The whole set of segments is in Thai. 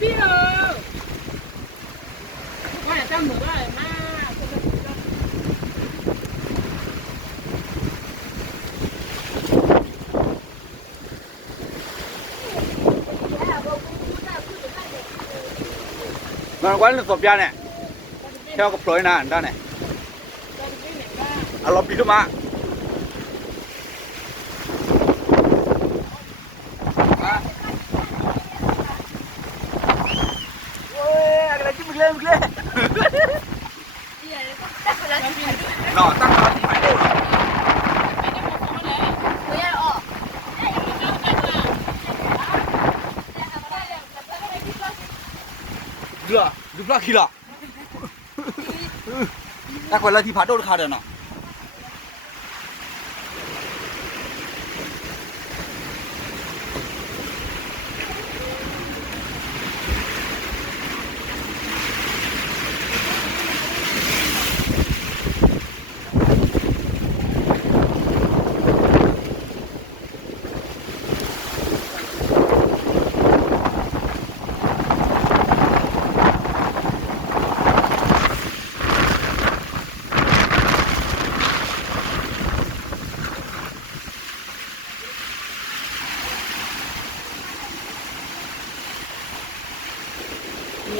พี่เออว่าจะจำหนูได้มากมันวันนี้สอบยาเนี่ยเที่ยวกับปล่อยนานได้เนี่ยเอาเราปีขึ้นมาโอ้ยอะไรกินมึงเลยนอนตั้งร้านที่ไหนโดนเดือดดูปลาขี้ละแต่คนละที่พัดโดนขาเดินอ่ะ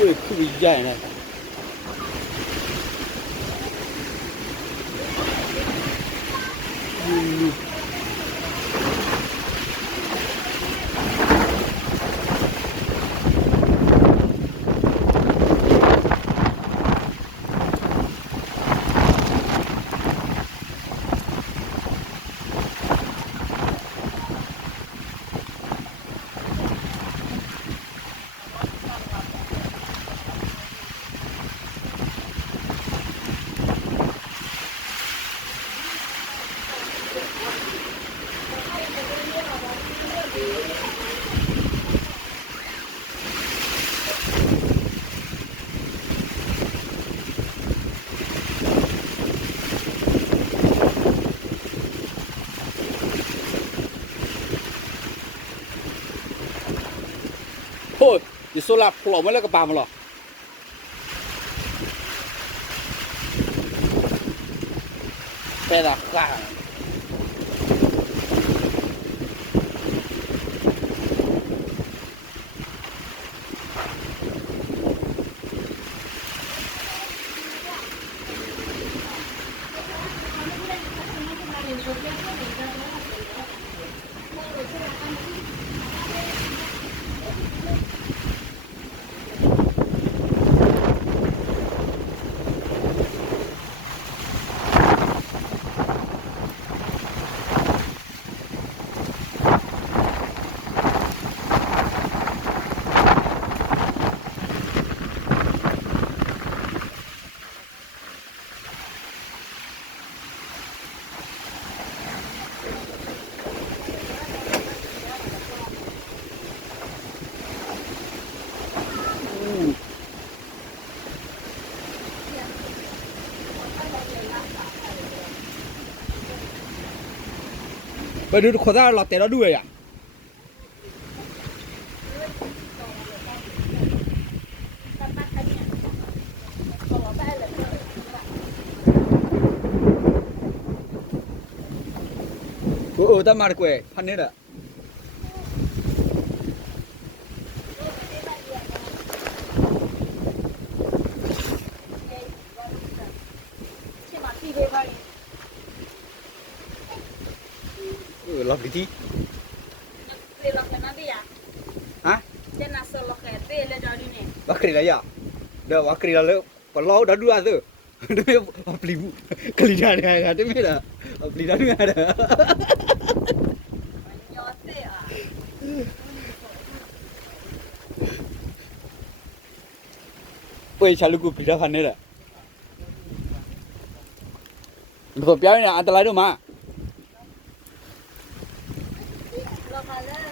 อุ้ยคือใหญ่นะโอ้ยจะโซล่าปลอมไม่แล้วก็ปามาหรอแต่ละกลางไปดูคนที่เราเตะแล้วด้วยอ่ะแต่มาดีกว่าพันนี้แหละล็อกดีที่ฮะวัครีอะไรอ่ะเดี๋ยววัครีอะไรพอเราดัดดูอะไรเดี๋ยวปลีกลีดาเนี่ยกันไม่ได้ปลีดาเนี่ยada Woi, selalu gue beli dah kan ni dah. Untuk biar ni antara lain tu mah.